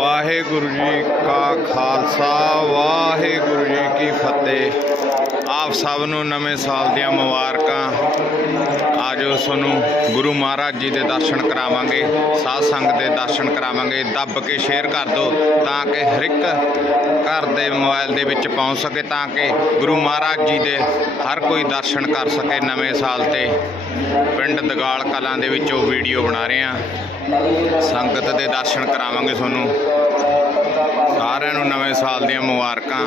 ਵਾਹਿਗੁਰੂ ਜੀ ਕਾ ਖਾਲਸਾ, ਵਾਹਿਗੁਰੂ ਜੀ ਕੀ ਫਤਿਹ। ਆਪ ਸਭ ਨੂੰ ਨਵੇਂ ਸਾਲ ਦੀਆਂ ਮੁਬਾਰਕਾਂ। ਤੁਹਾਨੂੰ ਗੁਰੂ ਮਹਾਰਾਜ ਜੀ ਦੇ ਦਰਸ਼ਨ ਕਰਾਵਾਂਗੇ, ਸਾਧ ਸੰਗਤ ਦੇ ਦਰਸ਼ਨ ਕਰਾਵਾਂਗੇ, ਦੱਬ ਕੇ ਸ਼ੇਅਰ ਕਰ ਦਿਓ ਤਾਂ ਕਿ ਹਰ ਇੱਕ ਘਰ ਦੇ ਮੋਬਾਈਲ ਦੇ ਵਿੱਚ ਪਹੁੰਚ ਸਕੇ, ਤਾਂ ਕਿ ਗੁਰੂ ਮਹਾਰਾਜ ਜੀ ਦੇ ਹਰ ਕੋਈ ਦਰਸ਼ਨ ਕਰ ਸਕੇ। ਨਵੇਂ ਸਾਲ ਤੇ ਪਿੰਡ ਦਗਾਲ ਕਲਾਂ ਦੇ ਵਿੱਚ ਉਹ ਵੀਡੀਓ ਬਣਾ ਰਹੇ ਹਾਂ। ਸੰਗਤ ਦੇ ਦਰਸ਼ਨ ਕਰਾਵਾਂਗੇ ਤੁਹਾਨੂੰ। ਸਾਰਿਆਂ ਨੂੰ ਨਵੇਂ ਸਾਲ ਦੀਆਂ ਮੁਬਾਰਕਾਂ।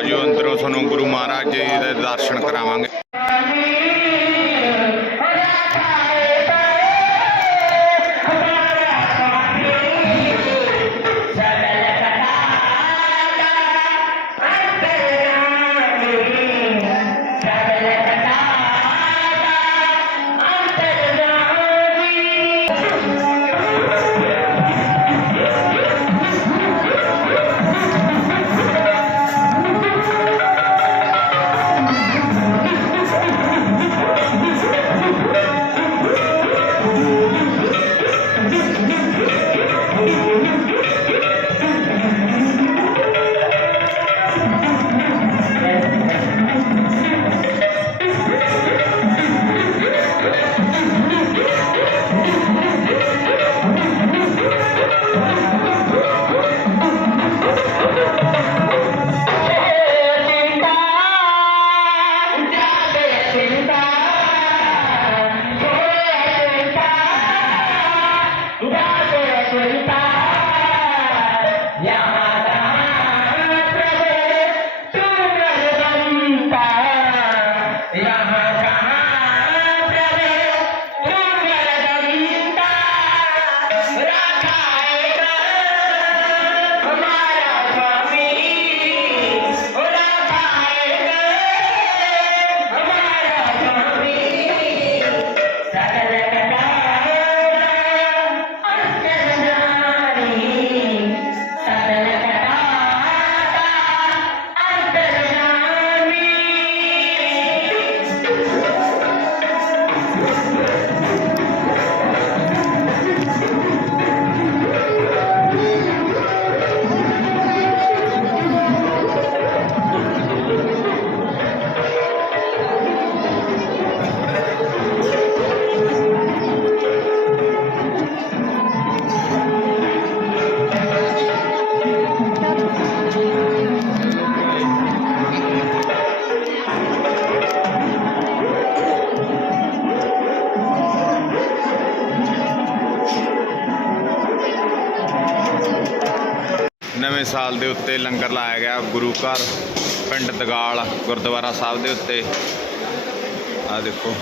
ਅਜੋ ਅੰਦਰੋਂ ਤੁਹਾਨੂੰ ਗੁਰੂ ਮਹਾਰਾਜ ਜੀ ਦੇ ਦਰਸ਼ਨ ਕਰਾਵਾਂਗੇ। ਨਵੇਂ ਸਾਲ ਦੇ ਉੱਤੇ ਲੰਗਰ ਲਾਇਆ ਗਿਆ ਗੁਰੂ ਘਰ, ਪਿੰਡ ਦਗਾਲ, ਗੁਰਦੁਆਰਾ ਸਾਹਿਬ ਦੇ ਉੱਤੇ। ਆ ਦੇਖੋ,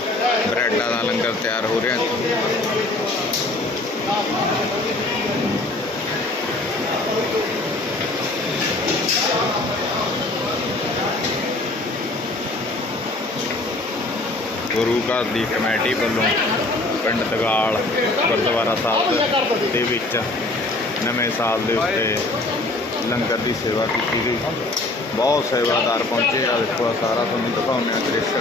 ਬ੍ਰੈਡਾਂ ਦਾ ਲੰਗਰ ਤਿਆਰ ਹੋ ਰਿਹਾ। ਗੁਰੂ ਘਰ ਦੀ ਕਮੇਟੀ ਵੱਲੋਂ ਪਿੰਡ ਦਗਾਲ, ਗੁਰਦੁਆਰਾ ਸਾਹਿਬ ਦੇ ਵਿੱਚ ਨਵੇਂ ਸਾਲ ਦੇ ਉੱਤੇ ਲੰਗਰ ਦੀ ਸੇਵਾ ਕੀਤੀ ਗਈ। ਬਹੁਤ ਸੇਵਾਦਾਰ ਪਹੁੰਚੇ ਆ। ਦੇਖੋ ਆਹ ਸਾਰਾ ਤੁਹਾਨੂੰ ਦਿਖਾਉਂਦੇ ਆ ਦ੍ਰਿਸ਼।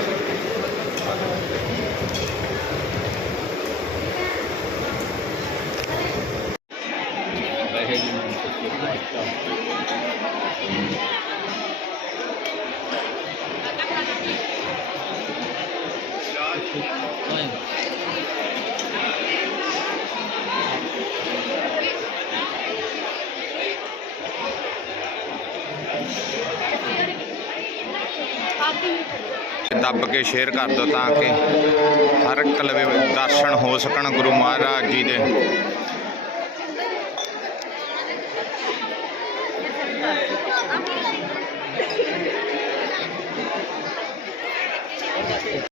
ਦੱਬ ਕੇ ਸ਼ੇਅਰ ਕਰ ਦਿਓ ਤਾਂ ਕਿ ਹਰ ਇੱਕ ਲਵੇ ਦਰਸ਼ਨ ਹੋ ਸਕਣ ਗੁਰੂ ਮਹਾਰਾਜ ਜੀ ਦੇ।